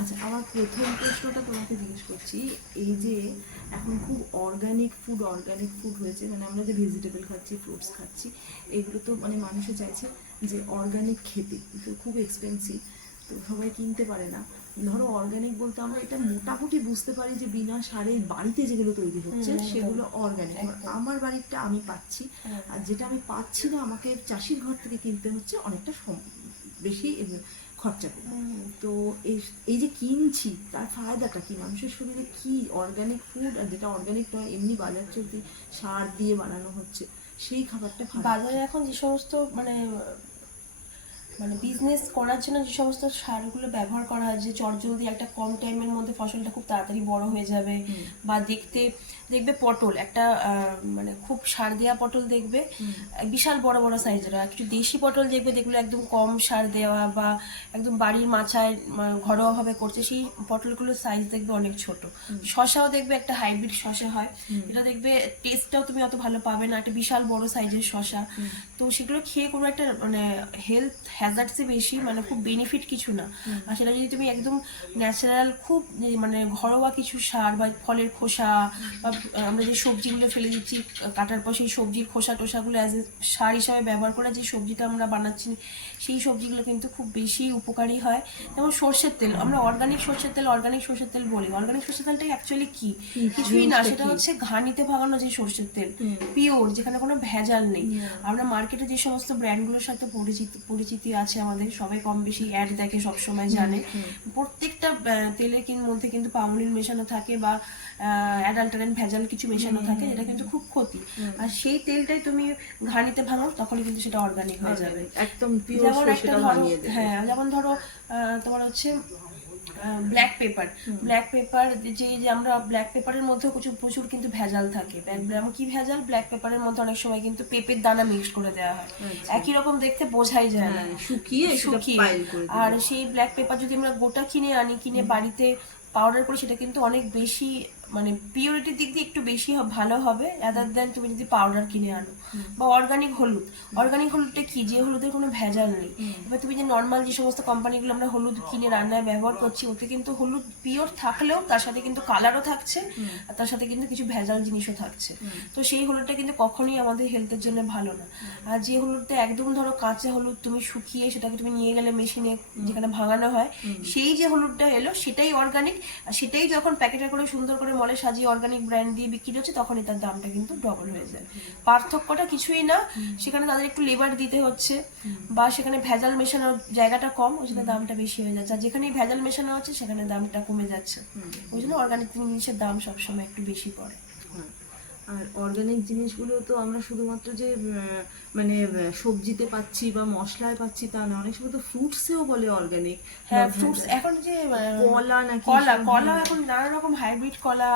আচ্ছা, আমার প্রথম প্রশ্নটা তোমাকে জিজ্ঞেস করছি, এই যে এখন খুব অর্গানিক ফুড হয়েছে, মানে আমরা যে ভেজিটেবল খাচ্ছি, ফ্রুটস খাচ্ছি, এগুলো তো মানে মানুষে চাইছে যে অর্গানিক খেতে, কিন্তু খুব এক্সপেন্সিভ, তো সবাই কিনতে পারে না। ধরো অর্গানিক বলতে আমরা এটা মোটামুটি বুঝতে পারি যে বিনা সারে বাড়িতে যেগুলো তৈরি হচ্ছে সেগুলো অর্গানিক। আমার বাড়িটা আমি পাচ্ছি, আর যেটা আমি পাচ্ছি না আমাকে চাষির ঘর থেকে কিনতে হচ্ছে, অনেকটা বেশি খরচা করে। তো এই যে কিনছি তার ফায়দাটা কি, মানুষের শরীরে কি? অর্গানিক ফুড আর যেটা অর্গানিক নয়, এমনি বাজার চলতি সার দিয়ে বানানো হচ্ছে, সেই খাবারটা বাজারে এখন যে সমস্ত মানে মানে বিজনেস করার জন্য যে সমস্ত সারগুলো ব্যবহার করা হয়, যে চটজলদি একটা কম টাইমের মধ্যে ফসলটা খুব তাড়াতাড়ি বড় হয়ে যাবে, বা দেখবে পটল একটা মানে খুব সার দেওয়া পটল দেখবে বিশাল বড় বড় সাইজের, আর কিছু দেশি পটল দেখবে যেগুলো একদম কম সার দেওয়া বা একদম বাড়ির মাচায় ঘরোয়াভাবে করছে, সেই পটলগুলোর সাইজ দেখবে অনেক ছোট। শশাও দেখবে একটা হাইব্রিড শশা হয়, এটা দেখবে টেস্টটাও তুমি অত ভালো পাবে না, একটা বিশাল বড় সাইজের শশা। তো সেগুলো খেয়ে কোনো একটা মানে হেলথ হ্যাজার্ডসই বেশি, মানে খুব বেনিফিট কিছু না। আর সেটা যদি তুমি একদম ন্যাচারাল খুব মানে ঘরোয়া কিছু সার বা ফলের খোসা বা আমরা যে সবজিগুলো ফেলে দিচ্ছি কাটার পর সেই সবজির খোসা টোসাগুলো অ্যাজ এ সার হিসাবে ব্যবহার করে যে সবজিটা আমরা বানাচ্ছি, সেই সবজিগুলো কিন্তু খুব বেশি উপকারী হয়। যেমন সর্ষের তেল, আমরা অর্গানিক সর্ষের তেল বলি, অর্গানিক সর্ষের তেলটাই অ্যাকচুয়ালি কি? কিছুই না, সেটা হচ্ছে ঘানিতে ভাঙানো যে সর্ষের তেল, পিওর, যেখানে কোনো ভেজাল নেই। আমরা মার্কেটে যে সমস্ত ব্র্যান্ডগুলোর সাথে পরিচিতি আছে আমাদের, সবাই কম বেশি অ্যাড দেখে, সবসময় জানে প্রত্যেকটা তেলের মধ্যে কিন্তু পামোলিন মেশানো থাকে বা অ্যাডাল্টারেন্ট ভেজাল কিছু মেশানো থাকে, যেটা কিন্তু খুব ক্ষতি। আর সেই তেলটাই তুমি ঘানিতে ভাঙো, তখনই কিন্তু সেটা অর্গানিক হয়ে যাবে, একদম পিওর। যেমন একটা ধরো, হ্যাঁ যেমন ধরো তোমার হচ্ছে ব্ল্যাক পেপার যে আমরা ব্ল্যাক পেপারের মধ্যেও প্রচুর কিন্তু ভেজাল থাকে। কি ভেজাল? ব্ল্যাক পেপারের মধ্যে অনেক সময় কিন্তু পেঁপের দানা মিক্স করে দেওয়া হয়, একই রকম দেখতে, বোঝাই যায় না, শুকিয়ে। আর সেই ব্ল্যাক পেপার যদি আমরা গোটা কিনে বাড়িতে পাউডার করে, সেটা কিন্তু অনেক বেশি মানে পিওরিটির দিক দিয়ে একটু বেশি ভালো হবে রাদার দেন তুমি যদি পাউডার কিনে আনো। বা অর্গানিক হলুদটা কি? যে হলুদের কোনো ভেজাল নেই। এবার তুমি যে নর্মাল যে সমস্ত কোম্পানিগুলো আমরা হলুদ কিনে রান্নায় ব্যবহার করছি, ওতে কিন্তু হলুদ পিওর থাকলেও তার সাথে কিন্তু কালারও থাকছে, আর তার সাথে কিন্তু কিছু ভেজাল জিনিসও থাকছে। তো সেই হলুদটা কিন্তু কখনোই আমাদের হেলথের জন্য ভালো না। আর যে হলুদটা একদম ধরো কাঁচা হলুদ, তুমি শুকিয়ে সেটাকে তুমি নিয়ে গেলে মেশিনে যেখানে ভাঙানো হয়, সেই যে হলুদটা এলো সেটাই অর্গানিক। আর সেটাই যখন প্যাকেটে করে সুন্দর করে মলে সাজিয়ে অর্গানিক ব্র্যান্ড দিয়ে বিক্রি হচ্ছে, তখনই তার দামটা কিন্তু ডবল হয়ে যায়। পার্থক্যটা কিছুই না, সেখানে তাদের একটু লেবার দিতে হচ্ছে, বা সেখানে ভেজাল মেশানোর জায়গাটা কম, ওই জন্য দামটা বেশি হয়ে যাচ্ছে। আর যেখানে ভেজাল মেশানো হচ্ছে সেখানে দামটা কমে যাচ্ছে, ওই জন্য অর্গানিক জিনিসের দাম সবসময় একটু বেশি পড়ে। আর অর্গানিক জিনিসগুলো তো আমরা শুধুমাত্র যে মানে সবজিতে পাচ্ছি বা মশলায় পাচ্ছি তা না, অনেক সময় তো ফ্রুটসেও বলে অর্গানিক। হ্যাঁ, ফ্রুটস এখন যে কলা এখন নানা রকম হাইব্রিড কলা,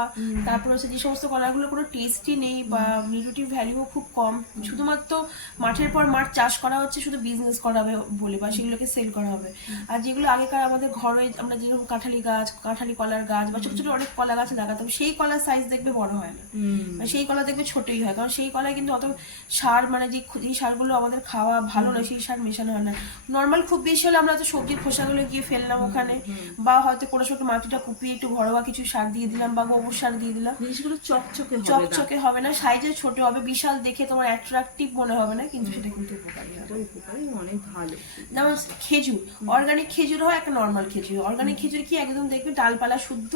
তারপর হচ্ছে যে সমস্ত কলাগুলো কোনো টেস্টই নেই বা নিউট্রিটিভ ভ্যালুও খুব কম, শুধুমাত্র মাঠের পর মাঠ চাষ করা হচ্ছে শুধু বিজনেস করা হবে বলে, বা সেগুলোকে সেল করা হবে। আর যেগুলো আগেকার আমাদের ঘরে আমরা যেরকম কাঁঠালি কলার গাছ বা ছোট ছোট অনেক কলা গাছ লাগাতাম, সেই কলার সাইজ দেখবে বড় হয় না, সেই কলা দেখবে ছোটই হয়, কারণ সেই কলায় কিন্তু অত সার মানে যে সারগুলো আমাদের খাওয়া ভালো নয়, সেই সার মেশানো হয় না। নর্মাল খুব বেশি হলে আমরা হয়তো সবজির খোসাগুলো গিয়ে ফেললাম ওখানে, বা হয়তো কোনো সময় মাটিটা কুপিয়ে একটু ঘরোয়া কিছু সার দিয়ে দিলাম বা গোবর সার দিয়ে দিলাম, জিনিসগুলো চকচকে হবে না, সাইজে ছোট হবে, বিশাল দেখে তোমার অ্যাট্রাকটিভ মনে হবে না, কিন্তু সেটা কিন্তু উপকারী হবে। অনেক ভালো। যেমন খেজুর, অর্গানিক খেজুর হয়, একটা নর্মাল খেজুর। অর্গানিক খেজুর কি একদম দেখবে ডালপালা শুদ্ধ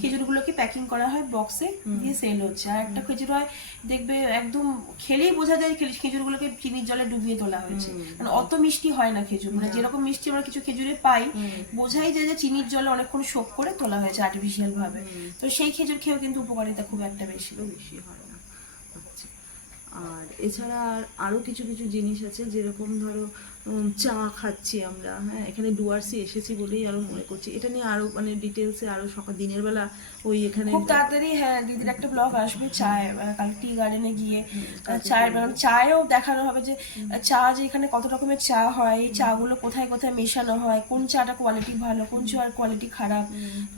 খেজুরগুলোকে প্যাকিং করা হয় বক্সে দিয়ে সেল হচ্ছে। আর একটা খেজুর হয় দেখবে একদম খেলেই বোঝা যায় খেজুরগুলোকে চিনির জলে ডুবিয়ে তোলা হয়েছে, মানে অত মিষ্টি হয় না খেজুর, মানে যেরকম মিষ্টি আমরা কিছু খেজুরে পাই, বোঝাই যায় যে চিনির জলে অনেকক্ষণ শোক করে তোলা হয়েছে আর্টিফিশিয়াল ভাবে। তো সেই খেজুর খেয়েও কিন্তু উপকারিতা খুব একটা বেশি হয় না। আচ্ছা, আর এছাড়া আরো কিছু কিছু জিনিস আছে, যেরকম ধরো চা খাচ্ছি আমরা, হ্যাঁ এখানে ডুয়ার্সি এসেছি বলেই আরো মনে করছি এটা নিয়ে আরো মানে ডিটেলসে আরো সকাল দিনের বেলা ওই এখানে খুব তাড়াতাড়ি, হ্যাঁ দিদির একটা ব্লগ আসবে চায়, কাল টি গার্ডেনে গিয়ে চায়ের চায়েও দেখানো হবে যে চা যে এখানে কত রকমের চা হয়, এই চাগুলো কোথায় কোথায় মেশানো হয়, কোন চাটা কোয়ালিটি ভালো, কোন চার কোয়ালিটি খারাপ,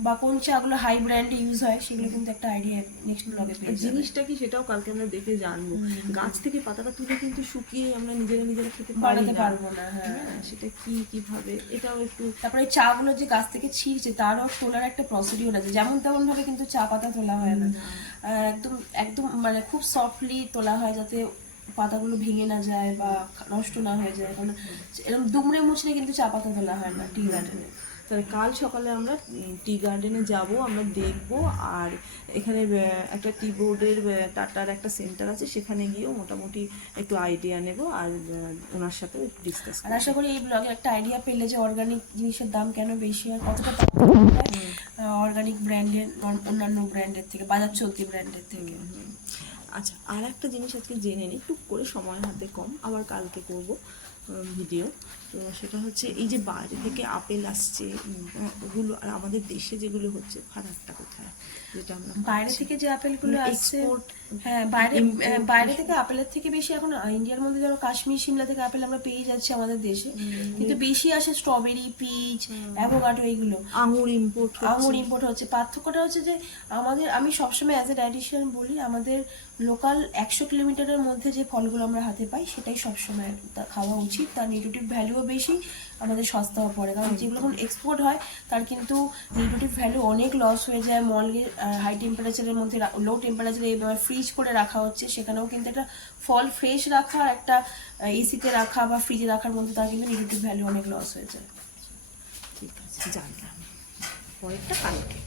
বা কোন চাগুলো হাই ব্র্যান্ডে ইউজ হয়, সেগুলো কিন্তু একটা আইডিয়া নেক্সট ব্লগে পেয়ে যাবে। জিনিসটা কি সেটাও কালকে আমরা দেখে জানবো। গাছ থেকে পাতাটা তুলে কিন্তু শুকিয়ে আমরা নিজেরা খেতে বানাতে পারবো না। না। হ্যাঁ, হ্যাঁ, সেটা কিভাবে, এটাও একটু তারপরে ওই চা গুলো যে গাছ থেকে ছিঁড়ছে তারও তোলার একটা প্রসিডিওর আছে, যেমন তেমন ভাবে কিন্তু চা পাতা তোলা হয় না। একদম একদম মানে খুব সফটলি তোলা হয়, যাতে পাতাগুলো ভেঙে না যায় বা নষ্ট না হয়ে যায়, কারণ এরকম দুমড়ে মুচড়ে কিন্তু চা পাতা তোলা হয় না টি গার্ডেনে। তাহলে কাল সকালে আমরা টি গার্ডেনে যাব, আমরা দেখব। আর এখানে একটা টি বোর্ডের টাটার একটা সেন্টার আছে, সেখানে গিয়েও মোটামুটি একটু আইডিয়া নেব আর ওনার সাথে ডিসকাস আর আশা করি এই ব্লগে একটা আইডিয়া পেলে যে অর্গানিক জিনিসের দাম কেন বেশি আর কতটা অর্গানিক ব্র্যান্ডের অন্যান্য ব্র্যান্ডের থেকে, বাজার চলতি ব্র্যান্ডের থেকে। আচ্ছা, আর একটা জিনিস আজকে জেনে নিই, টুক করে, সময় হাতে কম, আবার কালকে করব ভিডিও। তো সেটা হচ্ছে এই যে বাইরে থেকে আপেল আসছে ওগুলো আর আমাদের দেশে যেগুলো হচ্ছে, ফারাকটা কোথায়? যেটা আমরা বাইরে থেকে যে আপেলগুলো আসছে, export, হ্যাঁ বাইরে থেকে আপেলের থেকে বেশি এখন ইন্ডিয়ার মধ্যে যেমন কাশ্মীর সিমলা থেকে আপেল আমরা পেয়ে যাচ্ছি আমাদের দেশে, কিন্তু বেশি আসে স্ট্রবেরি, পিচ, অ্যাভোকাডো, এইগুলো আঙুর ইম্পোর্ট আঙুর ইম্পোর্ট হচ্ছে। পার্থক্যটা হচ্ছে যে আমাদের, আমি সবসময় অ্যাজ এ ডায়েটিশিয়ান বলি, আমাদের লোকাল 100 কিলোমিটারের মধ্যে যে ফলগুলো আমরা হাতে পাই সেটাই সবসময় খাওয়া উচিত। তার নিউট্রিটিভ ভ্যালুও বেশি, আমাদের সস্তাও পড়ে। কারণ যেগুলো এখন এক্সপোর্ট হয় তার কিন্তু নিউট্রিটিভ ভ্যালু অনেক লস হয়ে যায়। মলকে হাই টেম্পারেচারের মধ্যে, লো টেম্পারেচারে ফ্রিজ করে রাখা হচ্ছে, সেখানেও কিন্তু একটা ফল ফ্রেশ রাখা, একটা এসিতে রাখা বা ফ্রিজে রাখার মধ্যে তার কিন্তু নিউট্রিটিভ ভ্যালু অনেক লস হয়ে যায়। ঠিক আছে, জানলাম। পরেরটা কালকে।